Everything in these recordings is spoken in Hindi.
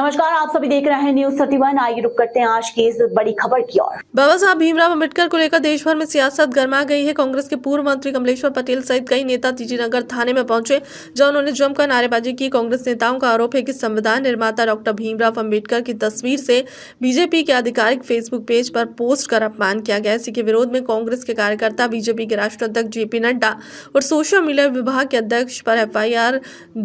नमस्कार, आप सभी देख रहे हैं न्यूज 31। आइए रुक करते हैं आज की इस बड़ी खबर की ओर। बाबा साहब भीमराव अंबेडकर को लेकर देश भर में सियासत गर्मा गई है। कांग्रेस के पूर्व मंत्री कमलेश्वर पटेल सहित कई नेता टीटी नगर थाने में पहुंचे, जहां उन्होंने जमकर नारेबाजी की। कांग्रेस नेताओं का आरोप है कि संविधान निर्माता डॉक्टर भीमराव अंबेडकर की तस्वीर से बीजेपी के आधिकारिक फेसबुक पेज पर पोस्ट कर अपमान किया गया। इसी के विरोध में कांग्रेस के कार्यकर्ता बीजेपी के राष्ट्रीय अध्यक्ष जेपी नड्डा और सोशल मीडिया विभाग के अध्यक्ष पर FIR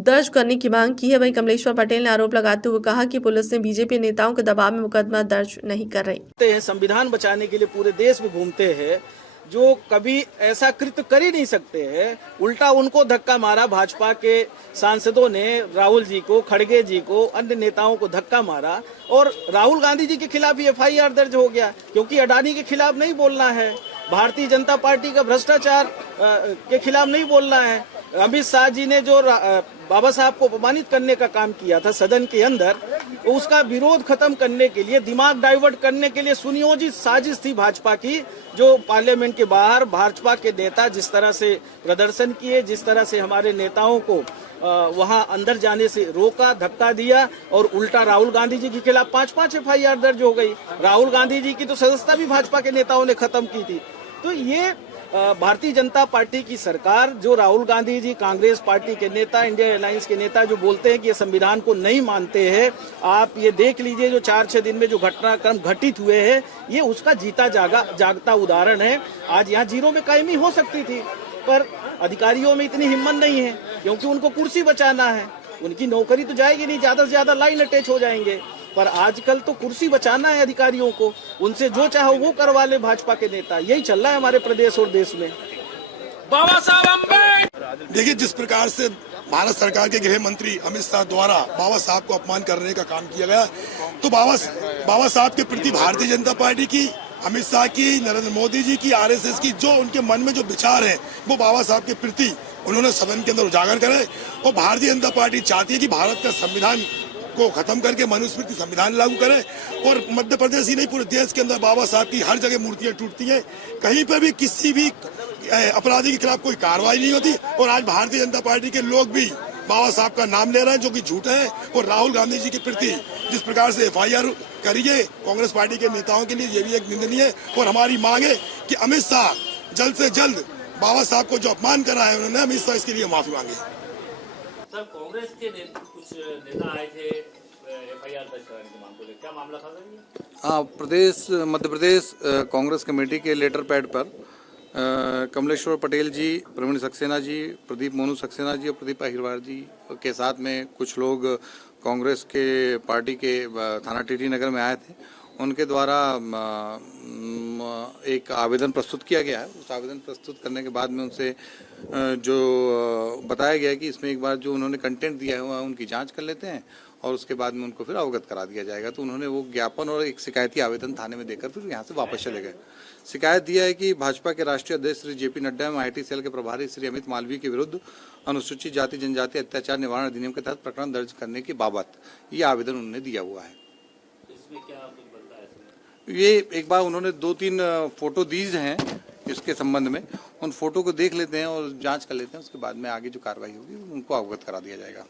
दर्ज करने की मांग की है। वहीं कमलेश्वर पटेल ने आरोप लगाते हुए कहा कि पुलिस ने बीजेपी नेताओं के दबाव में मुकदमा दर्ज नहीं कर रही। संविधान बचाने के लिए पूरे देश में घूमते हैं, जो कभी ऐसा कृत्य कर ही नहीं सकते हैं। उल्टा उनको धक्का मारा भाजपा के सांसदों ने, राहुल जी को, खड़गे जी को, अन्य नेताओं को धक्का मारा और राहुल गांधी जी के खिलाफ ही FIR दर्ज हो गया, क्योंकि अडानी के खिलाफ नहीं बोलना है, भारतीय जनता पार्टी का भ्रष्टाचार के खिलाफ नहीं बोलना है। अमित शाह जी ने जो बाबा साहब को अपमानित करने का काम किया था सदन के अंदर, उसका विरोध खत्म करने के लिए, दिमाग डाइवर्ट करने के लिए सुनियोजित साजिश थी भाजपा की, जो पार्लियामेंट के बाहर भाजपा के नेता जिस तरह से प्रदर्शन किए, जिस तरह से हमारे नेताओं को वहां अंदर जाने से रोका, धक्का दिया और उल्टा राहुल गांधी जी के खिलाफ 5-5 FIR दर्ज हो गई। राहुल गांधी जी की तो सदस्यता भी भाजपा के नेताओं ने खत्म की थी। तो ये भारतीय जनता पार्टी की सरकार, जो राहुल गांधी जी कांग्रेस पार्टी के नेता, इंडिया अलायंस के नेता जो बोलते हैं कि ये संविधान को नहीं मानते हैं, आप ये देख लीजिए जो 4-6 दिन में जो घटनाक्रम घटित हुए हैं, ये उसका जीता जागता उदाहरण है। आज यहाँ जीरो में कायमी हो सकती थी, पर अधिकारियों में इतनी हिम्मत नहीं है, क्योंकि उनको कुर्सी बचाना है। उनकी नौकरी तो जाएगी नहीं, ज्यादा से ज्यादा लाइन अटैच हो जाएंगे, पर आजकल तो कुर्सी बचाना है अधिकारियों को, उनसे जो चाहो वो करवा ले भाजपा के नेता। यही चल रहा है हमारे प्रदेश और देश में। बाबा साहब अम्बेडकर देखिए, जिस प्रकार से भारत सरकार के गृह मंत्री अमित शाह द्वारा बाबा साहब को अपमान करने का काम किया गया, तो बाबा साहब के प्रति भारतीय जनता पार्टी की, अमित शाह की, नरेंद्र मोदी जी की, RSS की जो उनके मन में जो विचार है, वो बाबा साहब के प्रति उन्होंने सदन के अंदर उजागर करे। और भारतीय जनता पार्टी चाहती है कि भारत का संविधान को खत्म करके मनुस्मृति संविधान लागू करे। और मध्य प्रदेश ही नहीं, पूरे देश के अंदर बाबा साहब की हर जगह मूर्तियां टूटती हैं, कहीं पर भी किसी भी अपराधी के खिलाफ कोई कार्रवाई नहीं होती। और आज भारतीय जनता पार्टी के लोग भी बाबा साहब का नाम ले रहे हैं, जो कि झूठ है। और राहुल गांधी जी के प्रति जिस प्रकार से FIR करिए कांग्रेस पार्टी के नेताओं के लिए, ये भी एक निंदनीय है। और हमारी मांग है कि अमित शाह जल्द से जल्द बाबा साहब को जो अपमान करा है उन्होंने, अमित शाह इसके लिए माफी मांगे। सर, कांग्रेस के कुछ नेता आए थे FIR दर्ज कराने की मांग को लेकर, क्या मामला था सर? हाँ, मध्य प्रदेश कांग्रेस कमेटी के लेटर पैड पर कमलेश्वर पटेल जी, प्रवीण सक्सेना जी, प्रदीप मोनू सक्सेना जी और प्रदीप अहिरवार जी के साथ में कुछ लोग कांग्रेस के पार्टी के थाना टीटी नगर में आए थे। उनके द्वारा एक आवेदन प्रस्तुत किया गया है। उस आवेदन प्रस्तुत करने के बाद में उनसे जो बताया गया है कि इसमें एक बार जो उन्होंने कंटेंट दिया है वह उनकी जांच कर लेते हैं और उसके बाद में उनको फिर अवगत करा दिया जाएगा। तो उन्होंने वो ज्ञापन और एक शिकायती आवेदन थाने में देकर फिर यहाँ से वापस चले गए। शिकायत दिया है कि भाजपा के राष्ट्रीय अध्यक्ष श्री जेपी नड्डा एवं IT सेल के प्रभारी श्री अमित मालवीय के विरुद्ध अनुसूचित जाति जनजाति अत्याचार निवारण अधिनियम के तहत प्रकरण दर्ज करने की बाबत ये आवेदन उन्होंने दिया हुआ है। इसमें क्या बनता है? ये एक बार उन्होंने 2-3 फोटो दीज हैं इसके संबंध में, उन फोटो को देख लेते हैं और जांच कर लेते हैं। उसके बाद में आगे जो कार्रवाई होगी उनको अवगत करा दिया जाएगा।